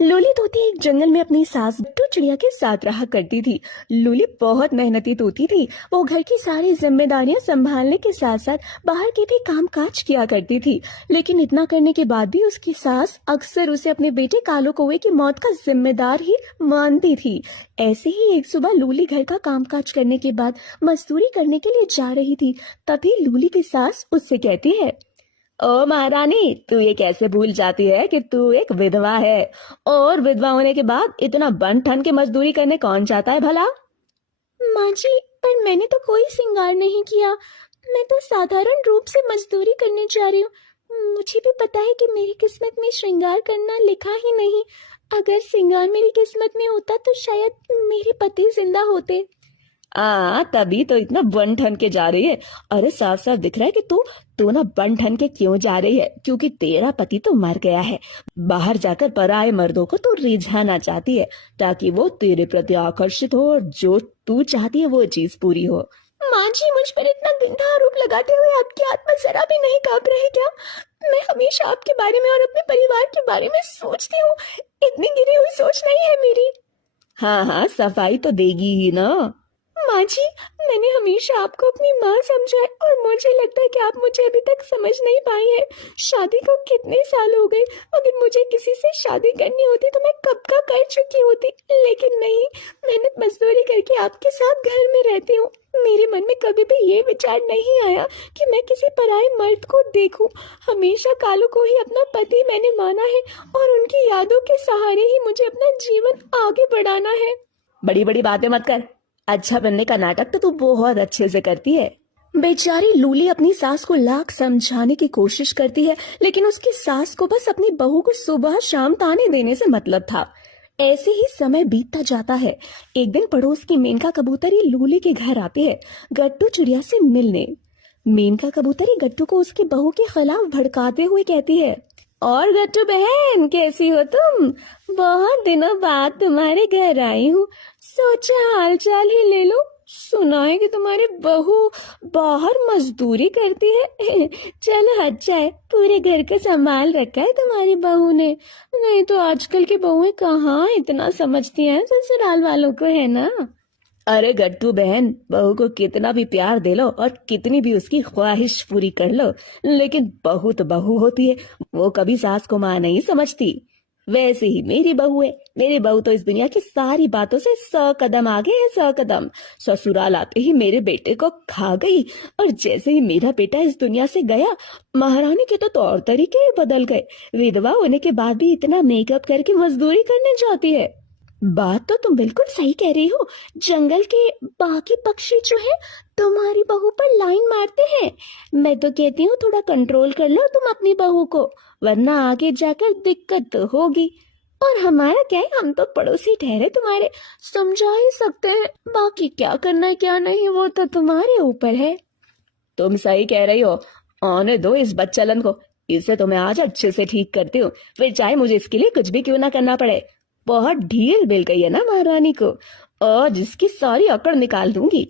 लूली तोती एक जंगल में अपनी सास बिट्टू चिड़िया के साथ रहा करती थी। लूली बहुत मेहनती तोती थी। वो घर की सारी जिम्मेदारियां संभालने के साथ साथ बाहर के भी काम काज किया करती थी। लेकिन इतना करने के बाद भी उसकी सास अक्सर उसे अपने बेटे कालो कौवे की मौत का जिम्मेदार ही मानती थी। ऐसे ही एक सुबह लूली घर का काम काज करने के बाद मजदूरी करने के लिए जा रही थी। तभी लूली की सास उससे कहती है, ओ महारानी, तू ये कैसे भूल जाती है कि तू एक विधवा है। और विधवा होने के बाद इतना बन ठन के मजदूरी करने कौन चाहता है भला। माँ जी, पर मैंने तो कोई श्रृंगार नहीं किया। मैं तो साधारण रूप से मजदूरी करने जा रही हूँ। मुझे भी पता है कि मेरी किस्मत में श्रृंगार करना लिखा ही नहीं। अगर श्रृंगार मेरी किस्मत में होता तो शायद मेरे पति जिंदा होते। तभी तो इतना बन ठन के जा रही है। अरे साफ साफ दिख रहा है कि तू ना बन ठन के क्यों जा रही है, क्योंकि तेरा पति तो मर गया है। बाहर जाकर पराये मर्दों को तू रिझाना चाहती है ताकि वो तेरे प्रति आकर्षित हो और जो तू चाहती है वो चीज पूरी हो। माँ जी, मुझ पर इतना गंदा आरोप लगाते हुए आपकी आत्मा जरा भी नहीं कांप रही क्या? मैं हमेशा आपके बारे में और अपने परिवार के बारे में सोचती हूँ। इतनी गिरी हुई सोच नहीं है मेरी। हाँ, सफाई तो देगी ही ना। माँ जी, मैंने हमेशा आपको अपनी माँ समझा है और मुझे लगता है कि आप मुझे अभी तक समझ नहीं पाई हैं। शादी को कितने साल हो गए। अगर मुझे किसी से शादी करनी होती तो मैं कब का कर चुकी होती, लेकिन नहीं। मैंने मजदूरी करके आपके साथ घर में रहती हूँ। मेरे मन में कभी भी ये विचार नहीं आया कि मैं किसी पराये मर्द को देखूं। हमेशा कालू को ही अपना पति मैंने माना है और उनकी यादों के सहारे ही मुझे अपना जीवन आगे बढ़ाना है। बड़ी बड़ी बातें मत कर। अच्छा बनने का नाटक तो तू बहुत अच्छे से करती है। बेचारी लूली अपनी सास को लाख समझाने की कोशिश करती है, लेकिन उसकी सास को बस अपनी बहू को सुबह शाम ताने देने से मतलब था। ऐसे ही समय बीतता जाता है। एक दिन पड़ोस की मेनका कबूतरी लूली के घर आती है गट्टू चिड़िया से मिलने। मेनका कबूतरी गट्टू को उसकी बहू के खिलाफ भड़काते हुए कहती है, और गट्टू बहन, कैसी हो तुम? बहुत दिनों बाद तुम्हारे घर आई हूँ, सोचा हाल चाल ही ले लो। सुना है कि तुम्हारी बहू बाहर मजदूरी करती है। चलो अच्छा है, पूरे घर का संभाल रखा है तुम्हारी बहू ने। नहीं तो आजकल की बहुएं कहाँ इतना समझती हैं ससुराल वालों को, है ना। अरे गट्टू बहन, बहू को कितना भी प्यार दे लो और कितनी भी उसकी ख्वाहिश पूरी कर लो, लेकिन बहू तो बहू होती है। वो कभी सास को माँ नहीं समझती। वैसे ही मेरी बहू है। मेरी बहू तो इस दुनिया की सारी बातों से 100 कदम आगे है, 100 कदम। ससुराल आते ही मेरे बेटे को खा गई और जैसे ही मेरा बेटा इस दुनिया से गया, महारानी के तो तौर तरीके ही बदल गए। विधवा होने के बाद भी इतना मेकअप करके मजदूरी करने जाती है। बात तो तुम बिल्कुल सही कह रही हो। जंगल के बाकी पक्षी जो है तुम्हारी बहू पर लाइन मारते हैं। मैं तो कहती हूँ थोड़ा कंट्रोल कर लो तुम अपनी बहू को, वरना आगे जाकर दिक्कत तो होगी। और हमारा क्या है, हम तो पड़ोसी ठहरे तुम्हारे, समझा ही सकते हैं। बाकी क्या करना है क्या नहीं वो तो तुम्हारे ऊपर है। तुम सही कह रही हो। आने दो इस बच्चलन को, इसे तो मैं आज अच्छे से ठीक करती हूँ, फिर चाहे मुझे इसके लिए कुछ भी क्यों ना करना पड़े। बहुत ढील मिल गई है ना महारानी को, और जिसकी सारी अकड़ निकाल दूंगी।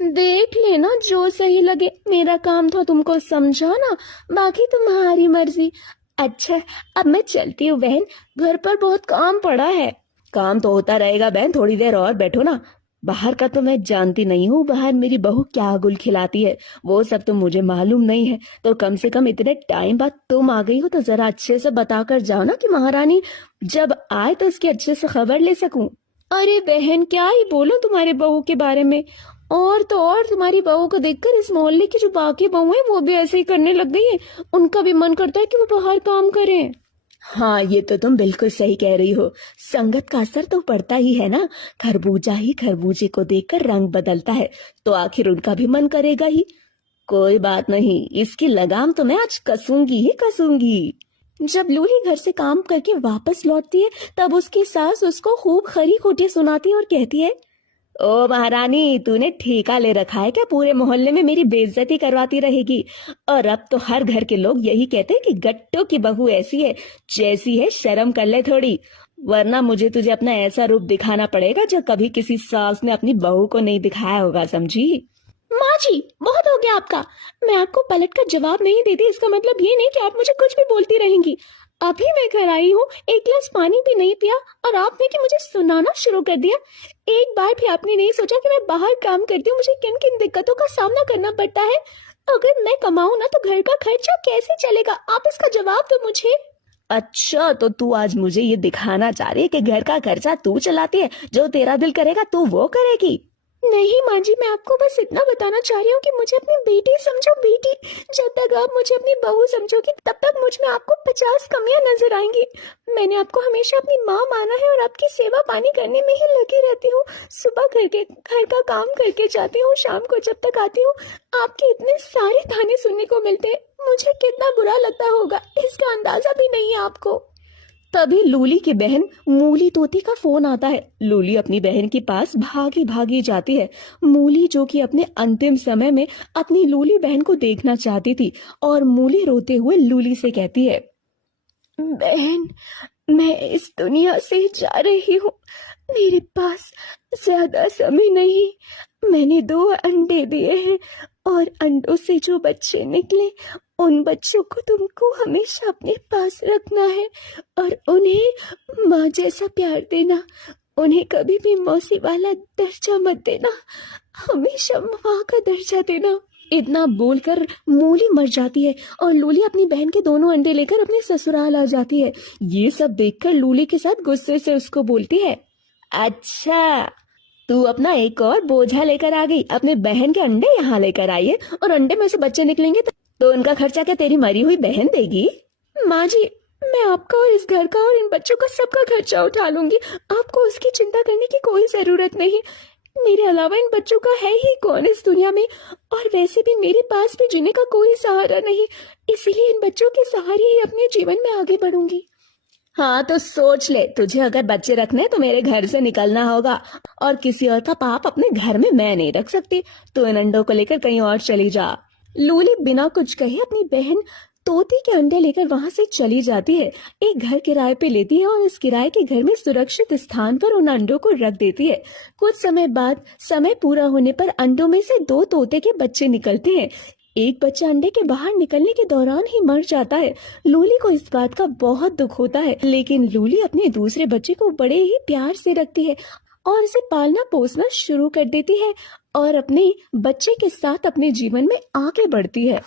देख लेना जो सही लगे। मेरा काम था तुमको समझाना, बाकी तुम्हारी मर्जी। अच्छा, अब मैं चलती हूँ बहन, घर पर बहुत काम पड़ा है। काम तो होता रहेगा बहन, थोड़ी देर और बैठो ना। बाहर का तो मैं जानती नहीं हूँ, बाहर मेरी बहू क्या गुल खिलाती है वो सब तो मुझे मालूम नहीं है। तो कम से कम इतने टाइम बाद तुम आ गई हो तो जरा अच्छे से बता कर जाओ ना कि महारानी जब आए तो इसकी अच्छे से खबर ले सकूं। अरे बहन, क्या ही बोलो तुम्हारे बहू के बारे में। और तो और तुम्हारी बहू को देखकर इस मोहल्ले की जो बाकी बहू है वो भी ऐसे ही करने लग गई है। उनका भी मन करता है कि वो बाहर काम करें। हाँ, ये तो तुम बिल्कुल सही कह रही हो। संगत का असर तो पड़ता ही है ना। खरबूजा ही खरबूजे को देखकर रंग बदलता है, तो आखिर उनका भी मन करेगा ही। कोई बात नहीं, इसकी लगाम तो मैं आज कसूंगी ही कसूंगी। जब लूली घर से काम करके वापस लौटती है तब उसकी सास उसको खूब खरी खोटी सुनाती है और कहती है, ओ महारानी, तूने ठेका ले रखा है क्या? पूरे मोहल्ले में मेरी बेइज्जती करवाती रहेगी। और अब तो हर घर के लोग यही कहते हैं कि गट्टू की बहू ऐसी है जैसी है, शर्म कर ले थोड़ी, वरना मुझे तुझे अपना ऐसा रूप दिखाना पड़ेगा जो कभी किसी सास ने अपनी बहू को नहीं दिखाया होगा, समझी? माँ जी, बहुत हो गया आपका। मैं आपको पलट कर जवाब नहीं देती, इसका मतलब ये नहीं कि आप मुझे कुछ भी बोलती रहेंगी। अभी मैं घर आई हूँ, एक गिलास पानी भी नहीं पिया और आपने कि मुझे सुनाना शुरू कर दिया। एक बार भी आपने नहीं सोचा कि मैं बाहर काम करती हूँ, मुझे किन किन दिक्कतों का सामना करना पड़ता है। अगर मैं कमाऊँ ना तो घर का खर्चा कैसे चलेगा, आप इसका जवाब दो मुझे। अच्छा, तो तू आज मुझे ये दिखाना चाह रही है कि घर का खर्चा तू चलाती है, जो तेरा दिल करेगा तू वो करेगी। नहीं माँ जी, मैं आपको बस इतना बताना चाह रही हूँ कि मुझे अपनी बेटी समझो, बेटी। जब तक आप मुझे अपनी बहू समझोगी तब तक मुझ में आपको 50 कमियां नजर आएंगी। मैंने आपको हमेशा अपनी माँ माना है और आपकी सेवा पानी करने में ही लगी रहती हूँ। सुबह घर का काम करके जाती हूँ, शाम को जब तक आती हूँ आपके इतने सारे ताने सुनने को मिलते हैं। मुझे कितना बुरा लगता होगा इसका अंदाजा भी नहीं है आपको। तभी लूली की बहन मूली तोती का फोन आता है। लूली अपनी बहन के पास भागी भागी जाती है। मूली जो कि अपने अंतिम समय में अपनी लूली बहन को देखना चाहती थी, और मूली रोते हुए लूली से कहती है, बहन, मैं इस दुनिया से जा रही हूँ, मेरे पास ज्यादा समय नहीं। मैंने 2 अंडे दिए हैं और अंडों से जो बच्चे निकले उन बच्चों को तुमको हमेशा अपने पास रखना है और उन्हें माँ जैसा प्यार देना। उन्हें कभी भी मौसी वाला दर्जा मत देना, हमेशा माँ का दर्जा देना। इतना बोलकर मूली मर जाती है और लूली अपनी बहन के दोनों अंडे लेकर अपने ससुराल आ जाती है। ये सब देखकर लूली के साथ गुस्से से उसको बोलती है, अच्छा, तू अपना एक और बोझा लेकर आ गई, अपने बहन के अंडे यहाँ लेकर आई है और अंडे में से बच्चे निकलेंगे तो उनका खर्चा क्या तेरी मरी हुई बहन देगी? माँ जी, मैं आपका और इस घर का और इन बच्चों का सबका खर्चा उठा लूंगी, आपको उसकी चिंता करने की कोई जरूरत नहीं। मेरे अलावा इन बच्चों का है ही कौन इस दुनिया में, और वैसे भी मेरे पास भी जीने का कोई सहारा नहीं, इसीलिए इन बच्चों के सहारे ही अपने जीवन में आगे बढ़ूंगी। हाँ तो सोच ले, तुझे अगर बच्चे रखने तो मेरे घर से निकलना होगा, और किसी और का पाप अपने घर में मैं नहीं रख सकती। तो इन अंडों को लेकर कहीं और चली जा। लूली बिना कुछ कहे अपनी बहन तोती के अंडे लेकर वहां से चली जाती है। एक घर किराए पे लेती है और इस किराए के घर में सुरक्षित स्थान पर उन अंडों को रख देती है। कुछ समय बाद समय पूरा होने पर अंडों में से 2 तोते के बच्चे निकलते हैं। एक बच्चा अंडे के बाहर निकलने के दौरान ही मर जाता है। लूली को इस बात का बहुत दुख होता है, लेकिन लूली अपने दूसरे बच्चे को बड़े ही प्यार से रखती है और उसे पालना पोसना शुरू कर देती है और अपने बच्चे के साथ अपने जीवन में आगे बढ़ती है।